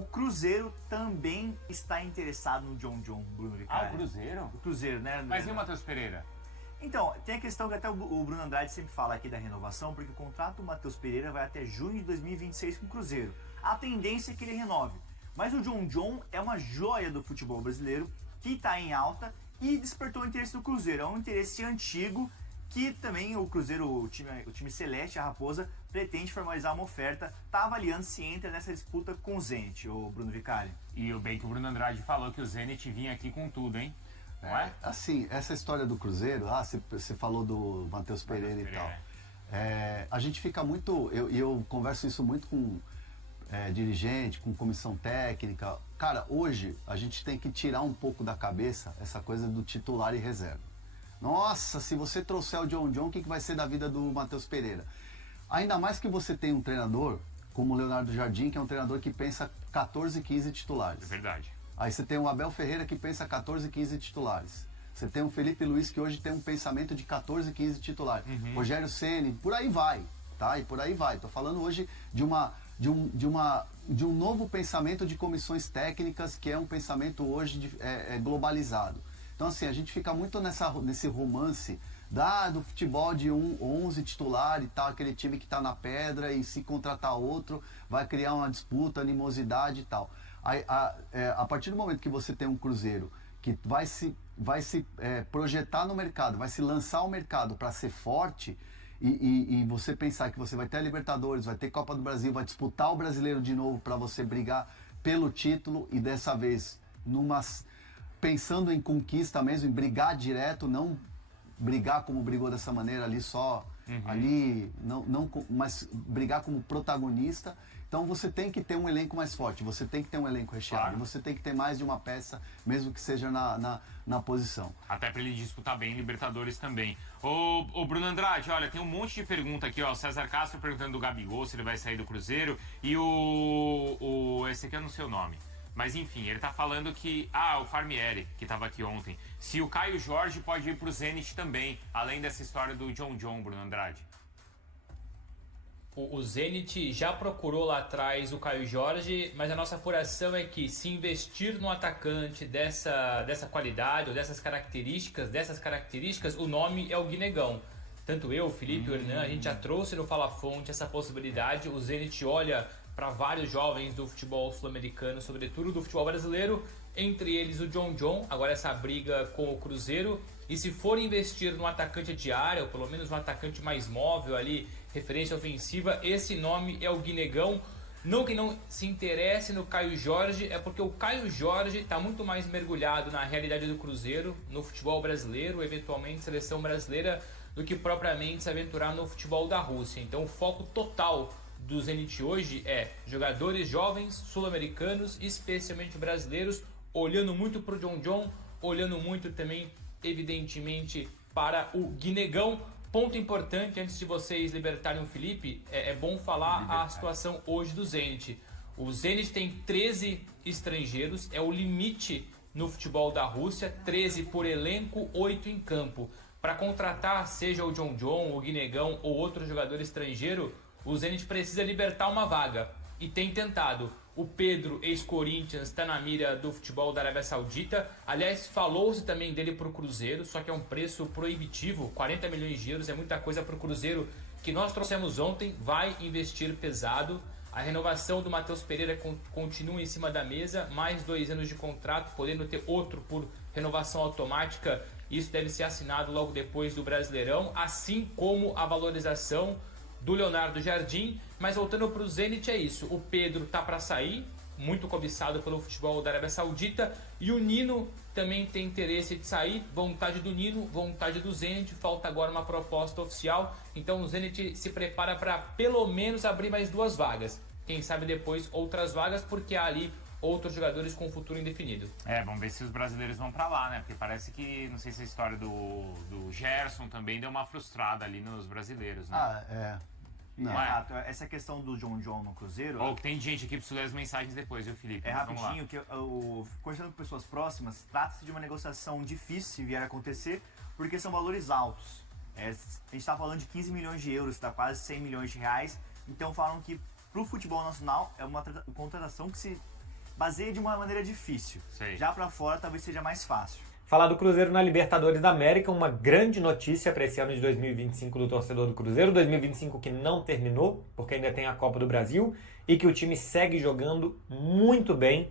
O Cruzeiro também está interessado no John John, Bruno Vicari. Ah, o Cruzeiro? O Cruzeiro, né? Mas e o Matheus Pereira? Então, tem a questão que até o Bruno Andrade sempre fala aqui da renovação, porque o contrato do Matheus Pereira vai até junho de 2026 com o Cruzeiro. A tendência é que ele renove. Mas o John John é uma joia do futebol brasileiro, que está em alta e despertou o interesse do Cruzeiro. É um interesse antigo que também o Cruzeiro, o time Celeste, a Raposa, pretende formalizar uma oferta, está avaliando se entra nessa disputa com o Zenit, o Bruno Vicari. E o bem que o Bruno Andrade falou que o Zenit vinha aqui com tudo, hein? Não é? Assim, essa história do Cruzeiro, você falou do Matheus Pereira e tal. A gente fica muito, eu converso isso muito com dirigente, com comissão técnica. Cara, hoje a gente tem que tirar um pouco da cabeça essa coisa do titular e reserva. Nossa, se você trouxer o John John, o que vai ser da vida do Matheus Pereira? Ainda mais que você tem um treinador como o Leonardo Jardim, que é um treinador que pensa 14, 15 titulares. É verdade. Aí você tem o Abel Ferreira, que pensa 14, 15 titulares. Você tem o Felipe Luiz, que hoje tem um pensamento de 14, 15 titulares. Rogério Ceni, por aí vai, tá? E por aí vai. Tô falando hoje de um novo pensamento de comissões técnicas, que é um pensamento hoje globalizado. Então, assim, a gente fica muito nesse romance do futebol de 11 titular e tal, aquele time que tá na pedra, e se contratar outro vai criar uma disputa, animosidade e tal. A partir do momento que você tem um Cruzeiro que vai se projetar no mercado, vai se lançar ao mercado para ser forte, e você pensar que você vai ter a Libertadores, vai ter Copa do Brasil, vai disputar o Brasileiro de novo para você brigar pelo título, e dessa vez pensando em conquista mesmo, em brigar direto, não brigar como brigou dessa maneira ali só, mas brigar como protagonista. Então você tem que ter um elenco mais forte, você tem que ter um elenco recheado, claro. Você tem que ter mais de uma peça, mesmo que seja na posição. Até para ele disputar bem Libertadores também. Ô Bruno Andrade, olha, tem um monte de pergunta aqui, ó. O César Castro perguntando do Gabigol, se ele vai sair do Cruzeiro. E esse aqui eu não sei o nome. Mas enfim, ele tá falando que... o Farmieri, que tava aqui ontem. Se o Caio Jorge pode ir pro Zenit também, além dessa história do John John, Bruno Andrade. O Zenit já procurou lá atrás o Caio Jorge, mas a nossa apuração é que se investir no atacante dessa qualidade ou dessas características, o nome é o Guinegão. Tanto eu, o Felipe e o Hernan, a gente já trouxe no Fala Fonte essa possibilidade. O Zenit olha para vários jovens do futebol sul-americano, sobretudo do futebol brasileiro, entre eles o John John, agora essa briga com o Cruzeiro. E se for investir no atacante de área, ou pelo menos um atacante mais móvel ali, referência ofensiva, esse nome é o Guinegão. Não que não se interesse no Caio Jorge, é porque o Caio Jorge está muito mais mergulhado na realidade do Cruzeiro, no futebol brasileiro, eventualmente seleção brasileira, do que propriamente se aventurar no futebol da Rússia. Então o foco total do Zenit hoje é jogadores jovens, sul-americanos, especialmente brasileiros, olhando muito para o John John, olhando muito também, evidentemente, para o Guinegão. Ponto importante, antes de vocês libertarem o Felipe, é bom falar a situação hoje do Zenit. O Zenit tem 13 estrangeiros, é o limite no futebol da Rússia, 13 por elenco, 8 em campo. Para contratar, seja o John John, o Guinegão ou outro jogador estrangeiro, o Zenit precisa libertar uma vaga. E tem tentado. O Pedro, ex-Corinthians, está na mira do futebol da Arábia Saudita. Aliás, falou-se também dele para o Cruzeiro, só que é um preço proibitivo, 40 milhões de euros, é muita coisa para o Cruzeiro, que nós trouxemos ontem, vai investir pesado. A renovação do Matheus Pereira continua em cima da mesa, mais 2 anos de contrato, podendo ter outro por renovação automática. Isso deve ser assinado logo depois do Brasileirão, assim como a valorização do Leonardo Jardim. Mas voltando para o Zenit, é isso. O Pedro tá para sair, muito cobiçado pelo futebol da Arábia Saudita, e o Nino também tem interesse de sair. Vontade do Nino, vontade do Zenit. Falta agora uma proposta oficial. Então o Zenit se prepara para pelo menos abrir mais 2 vagas. Quem sabe depois outras vagas, porque há ali outros jogadores com futuro indefinido. Vamos ver se os brasileiros vão pra lá, né? Porque parece que, não sei se a história do Gerson também deu uma frustrada ali nos brasileiros, né? Não. Exato, essa questão do John John no Cruzeiro... Tem gente aqui, preciso ler as mensagens depois, viu, Felipe? É rapidinho, que conversando com pessoas próximas, trata-se de uma negociação difícil se vier a acontecer, porque são valores altos. A gente está falando de 15 milhões de euros, está quase 100 milhões de reais, então falam que pro futebol nacional é uma contratação que baseia de uma maneira difícil. Sei. Já pra fora talvez seja mais fácil. Falar do Cruzeiro na Libertadores da América, uma grande notícia para esse ano de 2025 do torcedor do Cruzeiro. 2025 que não terminou, porque ainda tem a Copa do Brasil e que o time segue jogando muito bem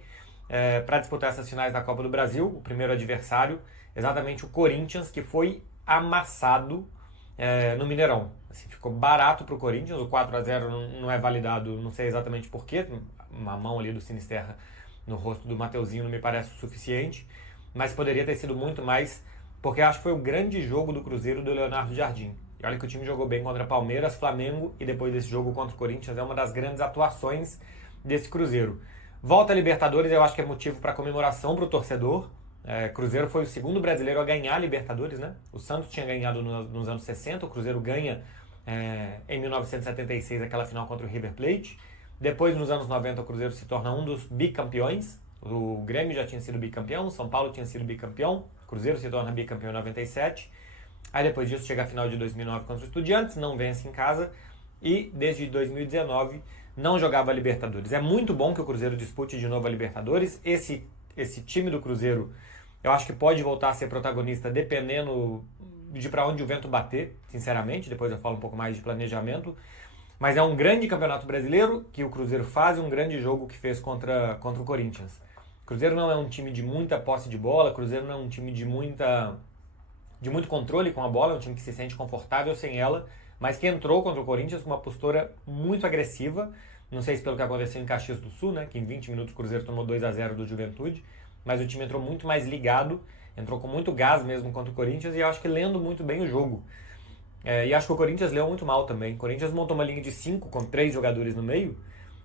para disputar essas finais da Copa do Brasil. O primeiro adversário, exatamente o Corinthians, que foi amassado no Mineirão. Assim, ficou barato para o Corinthians, o 4-0 não é validado, não sei exatamente porquê, uma mão ali do Sinisterra no rosto do Mateuzinho não me parece o suficiente, mas poderia ter sido muito mais, porque acho que foi o grande jogo do Cruzeiro do Leonardo Jardim. E olha que o time jogou bem contra Palmeiras, Flamengo, e depois desse jogo contra o Corinthians é uma das grandes atuações desse Cruzeiro. Volta a Libertadores, eu acho que é motivo para comemoração para o torcedor. Cruzeiro foi o segundo brasileiro a ganhar a Libertadores, né? O Santos tinha ganhado nos anos 60, o Cruzeiro ganha em 1976 aquela final contra o River Plate. Depois, nos anos 90, o Cruzeiro se torna um dos bicampeões. O Grêmio já tinha sido bicampeão, o São Paulo tinha sido bicampeão, o Cruzeiro se torna bicampeão em 97. Aí depois disso chega a final de 2009 contra o Estudiantes, não vence em casa e desde 2019 não jogava a Libertadores. É muito bom que o Cruzeiro dispute de novo a Libertadores. Esse time do Cruzeiro eu acho que pode voltar a ser protagonista dependendo de para onde o vento bater, sinceramente. Depois eu falo um pouco mais de planejamento. Mas é um grande campeonato brasileiro que o Cruzeiro faz um grande jogo que fez contra o Corinthians. O Cruzeiro não é um time de muita posse de bola, o Cruzeiro não é um time de muito controle com a bola, é um time que se sente confortável sem ela, mas que entrou contra o Corinthians com uma postura muito agressiva. Não sei se pelo que aconteceu em Caxias do Sul, né, que em 20 minutos o Cruzeiro tomou 2-0 do Juventude, mas o time entrou muito mais ligado, entrou com muito gás mesmo contra o Corinthians e eu acho que lendo muito bem o jogo. E acho que o Corinthians leu muito mal também. O Corinthians montou uma linha de 5 com 3 jogadores no meio,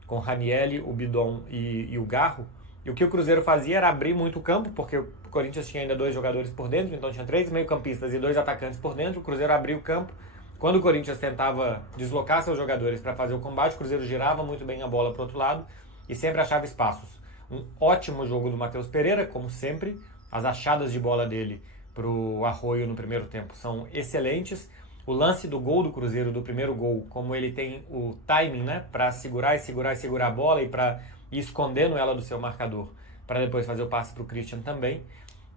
com o Ranieri, o Bidon e o Garro. E o que o Cruzeiro fazia era abrir muito o campo, porque o Corinthians tinha ainda 2 jogadores por dentro, então tinha 3 meio-campistas e 2 atacantes por dentro. O Cruzeiro abriu o campo. Quando o Corinthians tentava deslocar seus jogadores para fazer o combate, o Cruzeiro girava muito bem a bola para o outro lado e sempre achava espaços. Um ótimo jogo do Matheus Pereira, como sempre. As achadas de bola dele para o Arroio no primeiro tempo são excelentes. O lance do gol do Cruzeiro, do primeiro gol, como ele tem o timing, né, para segurar a bola e para ir escondendo ela do seu marcador, para depois fazer o passe para o Christian também.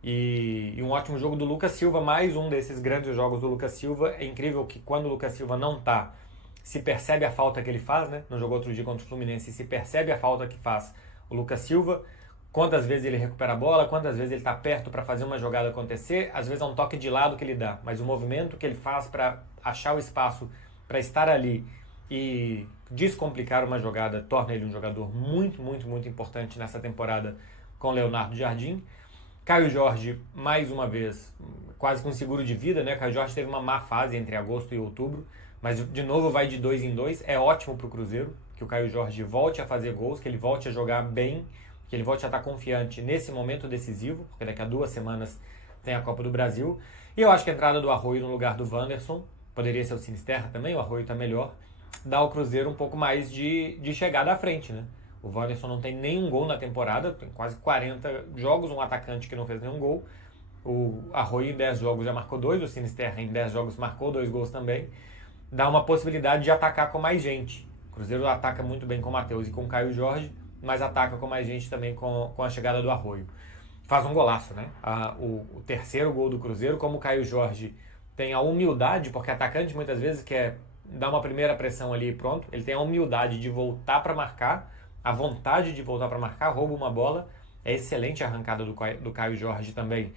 E um ótimo jogo do Lucas Silva, mais um desses grandes jogos do Lucas Silva. É incrível que quando o Lucas Silva não tá, se percebe a falta que ele faz, né? No jogo outro dia contra o Fluminense, se percebe a falta que faz o Lucas Silva. Quantas vezes ele recupera a bola, quantas vezes ele está perto para fazer uma jogada acontecer. Às vezes é um toque de lado que ele dá, mas o movimento que ele faz para achar o espaço, para estar ali e descomplicar uma jogada, torna ele um jogador muito, muito, muito importante nessa temporada com Leonardo Jardim. Caio Jorge, mais uma vez, quase com seguro de vida, né? Caio Jorge teve uma má fase entre agosto e outubro, mas de novo vai de 2 em 2. É ótimo para o Cruzeiro que o Caio Jorge volte a fazer gols, que ele volte a jogar bem, que ele volte a estar confiante nesse momento decisivo, porque daqui a 2 semanas tem a Copa do Brasil. E eu acho que a entrada do Arroio no lugar do Wanderson, poderia ser o Sinisterra também, o Arroio está melhor, dá ao Cruzeiro um pouco mais de chegada à frente, né? O Wanderson não tem nenhum gol na temporada, tem quase 40 jogos, um atacante que não fez nenhum gol. O Arroio em 10 jogos já marcou 2, o Sinisterra em 10 jogos marcou 2 gols também. Dá uma possibilidade de atacar com mais gente. O Cruzeiro ataca muito bem com o Matheus e com o Caio Jorge, mas ataca com mais gente também com a chegada do Arroio. Faz um golaço, né? O terceiro gol do Cruzeiro, como o Caio Jorge tem a humildade, porque atacante muitas vezes quer dar uma primeira pressão ali e pronto, ele tem a humildade de voltar para marcar, a vontade de voltar para marcar, rouba uma bola. É excelente a arrancada do Caio Jorge também,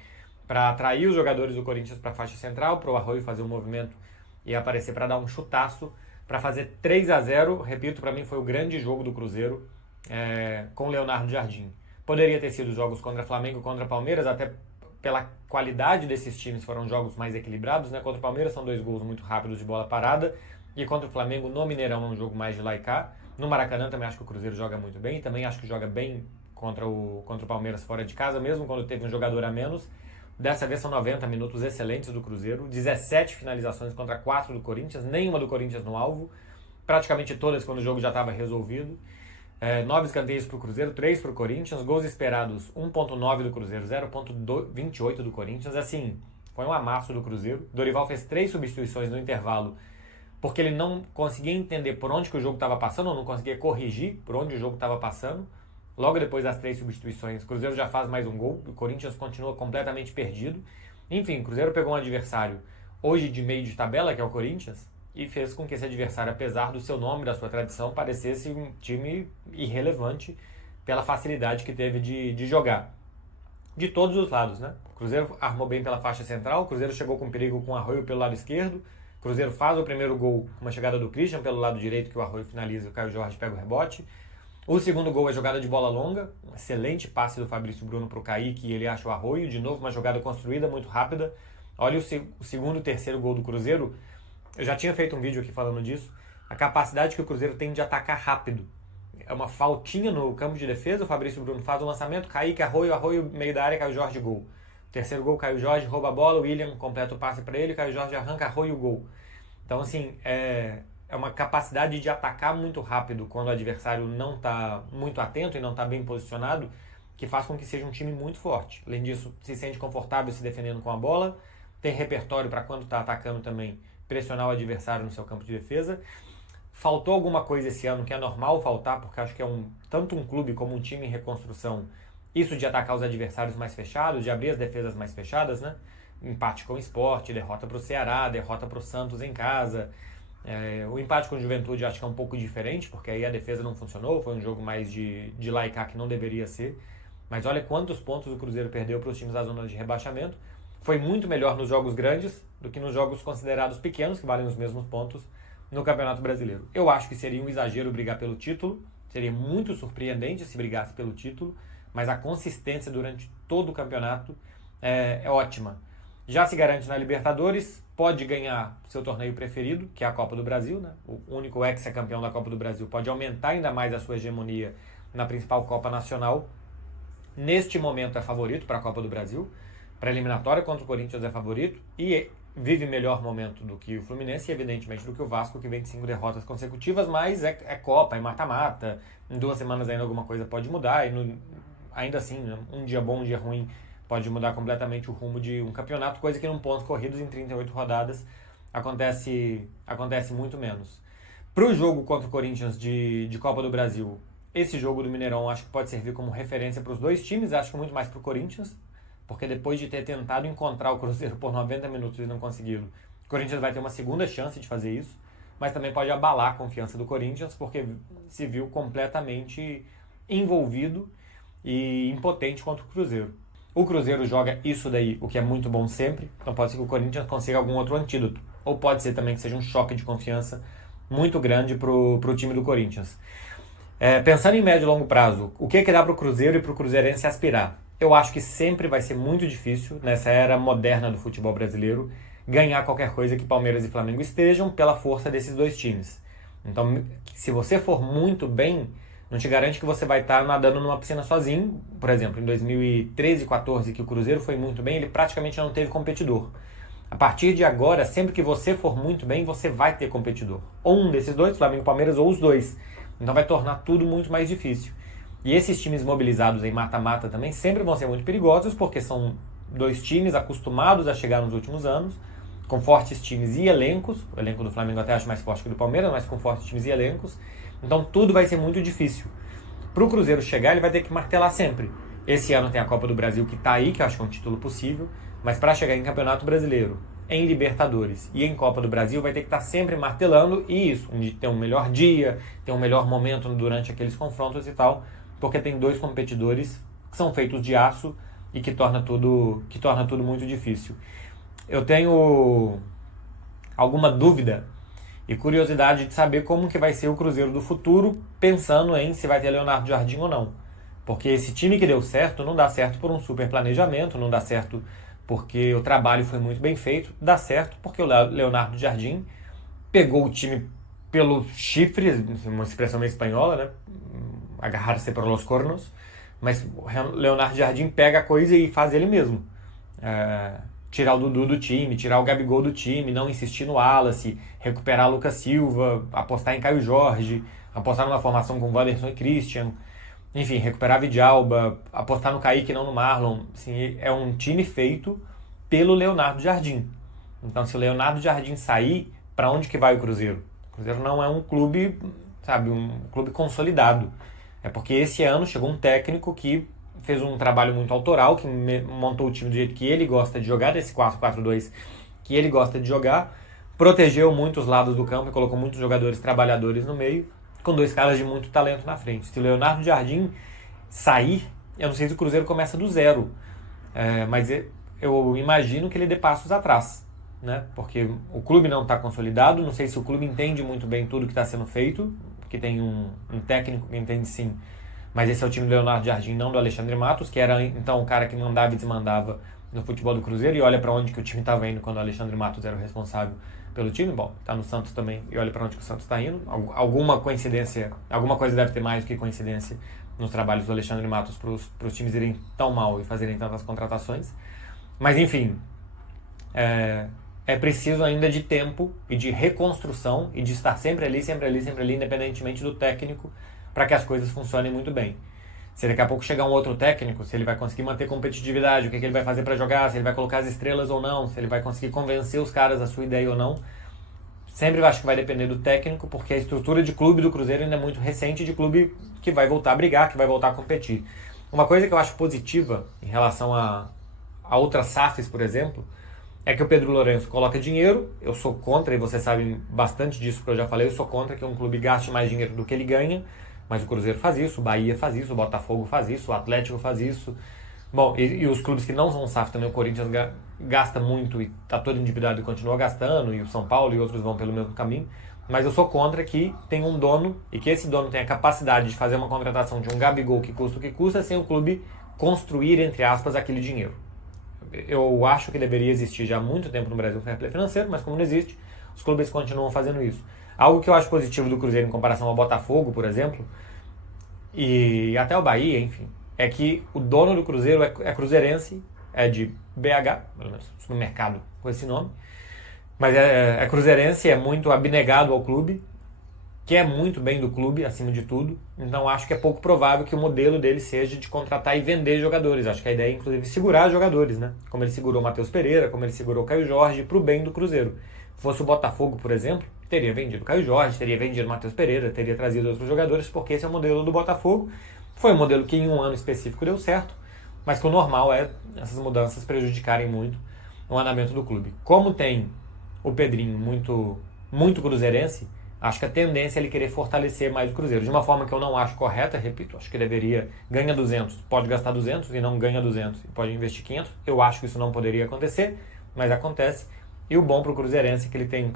para atrair os jogadores do Corinthians para a faixa central, para o Arroio fazer um movimento e aparecer para dar um chutaço, para fazer 3-0. Repito, para mim foi o grande jogo do Cruzeiro com o Leonardo Jardim. Poderia ter sido jogos contra Flamengo, contra Palmeiras, até pela qualidade desses times foram jogos mais equilibrados, né? Contra o Palmeiras são 2 gols muito rápidos de bola parada, e contra o Flamengo no Mineirão é um jogo mais de lá e cá. No Maracanã também acho que o Cruzeiro joga muito bem, também acho que joga bem contra o Palmeiras fora de casa, mesmo quando teve um jogador a menos. Dessa vez são 90 minutos excelentes do Cruzeiro, 17 finalizações contra 4 do Corinthians, nenhuma do Corinthians no alvo, praticamente todas quando o jogo já estava resolvido. 9 escanteios para o Cruzeiro, 3 para o Corinthians, gols esperados 1.9 do Cruzeiro, 0.28 do Corinthians. Assim, foi um amasso do Cruzeiro. Dorival fez 3 substituições no intervalo, porque ele não conseguia entender por onde que o jogo estava passando, ou não conseguia corrigir por onde o jogo estava passando. logo depois das 3 substituições, o Cruzeiro já faz mais um gol, o Corinthians continua completamente perdido. Enfim, o Cruzeiro pegou um adversário hoje de meio de tabela, que é o Corinthians, e fez com que esse adversário, apesar do seu nome, da sua tradição, parecesse um time irrelevante pela facilidade que teve de jogar. De todos os lados, né? O Cruzeiro armou bem pela faixa central, o Cruzeiro chegou com perigo com o Arroio pelo lado esquerdo, o Cruzeiro faz o primeiro gol com uma chegada do Christian pelo lado direito, que o Arroio finaliza e o Caio Jorge pega o rebote. O segundo gol é jogada de bola longa, um excelente passe do Fabrício Bruno para o Kaique e ele acha o Arroio, de novo uma jogada construída muito rápida. Olha o segundo e terceiro gol do Cruzeiro, eu já tinha feito um vídeo aqui falando disso, a capacidade que o Cruzeiro tem de atacar rápido. É uma faltinha no campo de defesa, o Fabrício Bruno faz o lançamento, Kaique, Arroio, meio da área, Caio Jorge, gol. Terceiro gol, Caio Jorge rouba a bola, o William completa o passe para ele, Caio Jorge arranca, Arroio, gol. Então, assim, é uma capacidade de atacar muito rápido quando o adversário não está muito atento e não está bem posicionado, que faz com que seja um time muito forte. Além disso, se sente confortável se defendendo com a bola, tem repertório para quando está atacando também pressionar o adversário no seu campo de defesa. Faltou alguma coisa esse ano que é normal faltar, porque acho que é tanto um clube como um time em reconstrução, isso de atacar os adversários mais fechados, de abrir as defesas mais fechadas, né? Empate com o Sport, derrota para o Ceará, derrota para o Santos em casa. O empate com o Juventude acho que é um pouco diferente, porque aí a defesa não funcionou, foi um jogo mais de lá e cá que não deveria ser. Mas olha quantos pontos o Cruzeiro perdeu para os times da zona de rebaixamento. Foi muito melhor nos jogos grandes do que nos jogos considerados pequenos, que valem os mesmos pontos no Campeonato Brasileiro. Eu acho que seria um exagero brigar pelo título, seria muito surpreendente se brigasse pelo título, mas a consistência durante todo o campeonato é ótima. Já se garante na Libertadores, pode ganhar seu torneio preferido, que é a Copa do Brasil, né? O único ex-campeão da Copa do Brasil pode aumentar ainda mais a sua hegemonia na principal Copa Nacional. Neste momento é favorito para a Copa do Brasil, para a eliminatória contra o Corinthians é favorito e vive melhor momento do que o Fluminense e evidentemente do que o Vasco, que vem de 5 derrotas consecutivas, mas é Copa, é mata-mata, em 2 semanas ainda alguma coisa pode mudar e ainda assim, né? Um dia bom, um dia ruim pode mudar completamente o rumo de um campeonato, coisa que num pontos corridos em 38 rodadas acontece muito menos. Para o jogo contra o Corinthians de Copa do Brasil, esse jogo do Mineirão acho que pode servir como referência para os dois times, acho que muito mais para o Corinthians, porque depois de ter tentado encontrar o Cruzeiro por 90 minutos e não conseguido, o Corinthians vai ter uma segunda chance de fazer isso, mas também pode abalar a confiança do Corinthians, porque se viu completamente envolvido e impotente contra o Cruzeiro. O Cruzeiro joga isso daí, o que é muito bom sempre, então pode ser que o Corinthians consiga algum outro antídoto, ou pode ser também que seja um choque de confiança muito grande pro time do Corinthians. Pensando em médio e longo prazo, o que dá pro Cruzeiro e pro cruzeirense aspirar? Eu acho que sempre vai ser muito difícil, nessa era moderna do futebol brasileiro, ganhar qualquer coisa que Palmeiras e Flamengo estejam pela força desses dois times. Então, se você for muito bem, não te garante que você vai estar nadando numa piscina sozinho. Por exemplo, em 2013 e 2014, que o Cruzeiro foi muito bem, ele praticamente não teve competidor. A partir de agora, sempre que você for muito bem, você vai ter competidor. Ou um desses dois, Flamengo e Palmeiras, ou os dois. Então vai tornar tudo muito mais difícil. E esses times mobilizados em mata-mata também sempre vão ser muito perigosos, porque são dois times acostumados a chegar nos últimos anos, com fortes times e elencos. O elenco do Flamengo até acho mais forte que o do Palmeiras, mas com fortes times e elencos. Então tudo vai ser muito difícil. Para o Cruzeiro chegar, ele vai ter que martelar sempre. Esse ano tem a Copa do Brasil que está aí, que eu acho que é um título possível, mas para chegar em Campeonato Brasileiro, em Libertadores e em Copa do Brasil, vai ter que estar sempre martelando e isso, ter um melhor dia, ter um melhor momento durante aqueles confrontos e tal, porque tem dois competidores que são feitos de aço e que torna tudo muito difícil. Eu tenho alguma dúvida e curiosidade de saber como que vai ser o Cruzeiro do futuro, pensando em se vai ter Leonardo Jardim ou não. Porque esse time que deu certo não dá certo por um super planejamento, não dá certo porque o trabalho foi muito bem feito, dá certo porque o Leonardo Jardim pegou o time pelo chifre, uma expressão meio espanhola, né? Agarrar-se por los cornos, mas o Leonardo Jardim pega a coisa e faz ele mesmo. Tirar o Dudu do time, tirar o Gabigol do time, não insistir no Wallace, recuperar o Lucas Silva, apostar em Caio Jorge, apostar numa formação com Wanderson e Christian, enfim, recuperar Vidalba, apostar no Kaique e não no Marlon. Assim, é um time feito pelo Leonardo Jardim. Então, se o Leonardo Jardim sair, para onde que vai o Cruzeiro? O Cruzeiro não é um clube, sabe, um clube consolidado. É porque esse ano chegou um técnico que fez um trabalho muito autoral, que montou o time do jeito que ele gosta de jogar, desse 4-4-2 que ele gosta de jogar, protegeu muitos lados do campo e colocou muitos jogadores trabalhadores no meio, com 2 caras de muito talento na frente. Se o Leonardo Jardim sair, eu não sei se o Cruzeiro começa do zero, mas eu imagino que ele dê passos atrás, né? Porque o clube não está consolidado, não sei se o clube entende muito bem tudo que está sendo feito, porque tem um técnico que entende sim, mas esse é o time do Leonardo Jardim, não do Alexandre Matos, que era então o cara que mandava e desmandava no futebol do Cruzeiro, e olha para onde que o time estava indo quando o Alexandre Matos era o responsável pelo time. Bom, tá no Santos também, e olha para onde que o Santos está indo. Alguma coincidência, alguma coisa deve ter mais do que coincidência nos trabalhos do Alexandre Matos para os times irem tão mal e fazerem tantas contratações. Mas enfim, é preciso ainda de tempo e de reconstrução e de estar sempre ali, independentemente do técnico, para que as coisas funcionem muito bem. Se daqui a pouco chegar um outro técnico, se ele vai conseguir manter competitividade, o que ele vai fazer para jogar, se ele vai colocar as estrelas ou não, se ele vai conseguir convencer os caras da sua ideia ou não, sempre acho que vai depender do técnico, porque a estrutura de clube do Cruzeiro ainda é muito recente, de clube que vai voltar a brigar, que vai voltar a competir. Uma coisa que eu acho positiva em relação a outras SAFs, por exemplo, é que o Pedro Lourenço coloca dinheiro. Eu sou contra, e vocês sabem bastante disso, porque eu já falei, eu sou contra que um clube gaste mais dinheiro do que ele ganha, mas o Cruzeiro faz isso, o Bahia faz isso, o Botafogo faz isso, o Atlético faz isso. Bom, e os clubes que não são SAF também, o Corinthians gasta muito e está todo endividado e continua gastando, e o São Paulo e outros vão pelo mesmo caminho. Mas eu sou contra que tenha um dono e que esse dono tenha a capacidade de fazer uma contratação de um Gabigol que custa o que custa, sem o clube construir, entre aspas, aquele dinheiro. Eu acho que deveria existir já há muito tempo no Brasil o fair play financeiro, mas como não existe, os clubes continuam fazendo isso. Algo que eu acho positivo do Cruzeiro em comparação ao Botafogo, por exemplo, e até o Bahia, enfim, é que o dono do Cruzeiro é cruzeirense, é de BH, pelo menos no mercado com esse nome, mas é cruzeirense, é muito abnegado ao clube, quer muito bem do clube, acima de tudo. Então acho que é pouco provável que o modelo dele seja de contratar e vender jogadores. Acho que a ideia é, inclusive, segurar jogadores, né? Como ele segurou o Matheus Pereira, como ele segurou o Caio Jorge, para o bem do Cruzeiro. Se fosse o Botafogo, por exemplo, teria vendido o Caio Jorge, teria vendido o Matheus Pereira, teria trazido outros jogadores, porque esse é o modelo do Botafogo. Foi um modelo que em um ano específico deu certo, mas que o normal é essas mudanças prejudicarem muito o andamento do clube. Como tem o Pedrinho muito cruzeirense, acho que a tendência é ele querer fortalecer mais o Cruzeiro. De uma forma que eu não acho correta, repito, acho que deveria, ganha 200, pode gastar 200 e não ganha 200, e pode investir 500. Eu acho que isso não poderia acontecer, mas acontece. E o bom para o cruzeirense é que ele tem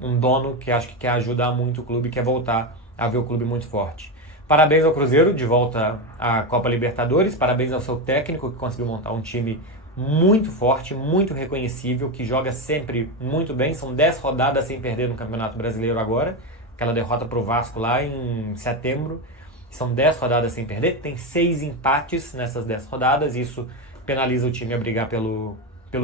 um dono que acho que quer ajudar muito o clube, quer voltar a ver o clube muito forte. Parabéns ao Cruzeiro, de volta à Copa Libertadores, parabéns ao seu técnico que conseguiu montar um time muito forte, muito reconhecível, que joga sempre muito bem. São 10 rodadas sem perder no Campeonato Brasileiro agora, aquela derrota para o Vasco lá em setembro. São 10 rodadas sem perder, tem 6 empates nessas 10 rodadas, isso penaliza o time a brigar pelo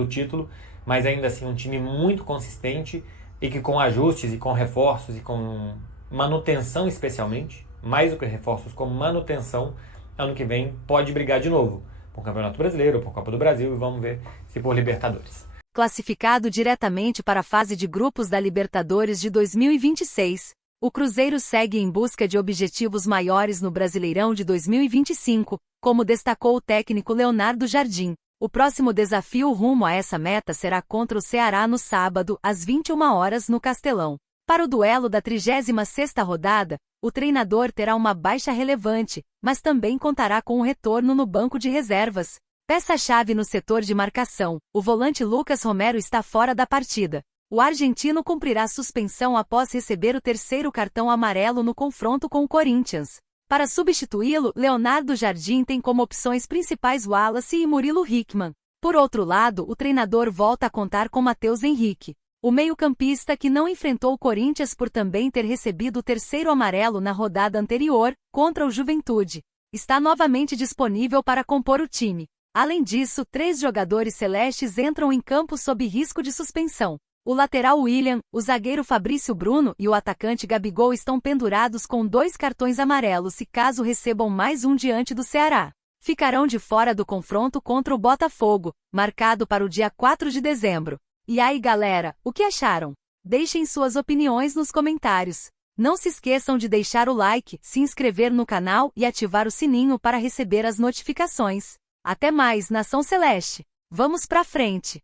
título, mas ainda assim um time muito consistente e que com ajustes e com reforços e com manutenção especialmente, mais do que reforços, com manutenção, ano que vem pode brigar de novo por Campeonato Brasileiro, por Copa do Brasil, e vamos ver se por Libertadores. Classificado diretamente para a fase de grupos da Libertadores de 2026, o Cruzeiro segue em busca de objetivos maiores no Brasileirão de 2025, como destacou o técnico Leonardo Jardim. O próximo desafio rumo a essa meta será contra o Ceará no sábado, às 21 horas no Castelão. Para o duelo da 36ª rodada, o treinador terá uma baixa relevante, mas também contará com um retorno no banco de reservas. Peça-chave no setor de marcação, o volante Lucas Romero está fora da partida. O argentino cumprirá suspensão após receber o 3º cartão amarelo no confronto com o Corinthians. Para substituí-lo, Leonardo Jardim tem como opções principais Wallace e Murilo Hickman. Por outro lado, o treinador volta a contar com Matheus Henrique. O meio-campista que não enfrentou o Corinthians por também ter recebido o 3º amarelo na rodada anterior, contra o Juventude, está novamente disponível para compor o time. Além disso, 3 jogadores celestes entram em campo sob risco de suspensão. O lateral William, o zagueiro Fabrício Bruno e o atacante Gabigol estão pendurados com 2 cartões amarelos e caso recebam mais um diante do Ceará, ficarão de fora do confronto contra o Botafogo, marcado para o dia 4 de dezembro. E aí galera, o que acharam? Deixem suas opiniões nos comentários. Não se esqueçam de deixar o like, se inscrever no canal e ativar o sininho para receber as notificações. Até mais, Nação Celeste! Vamos pra frente!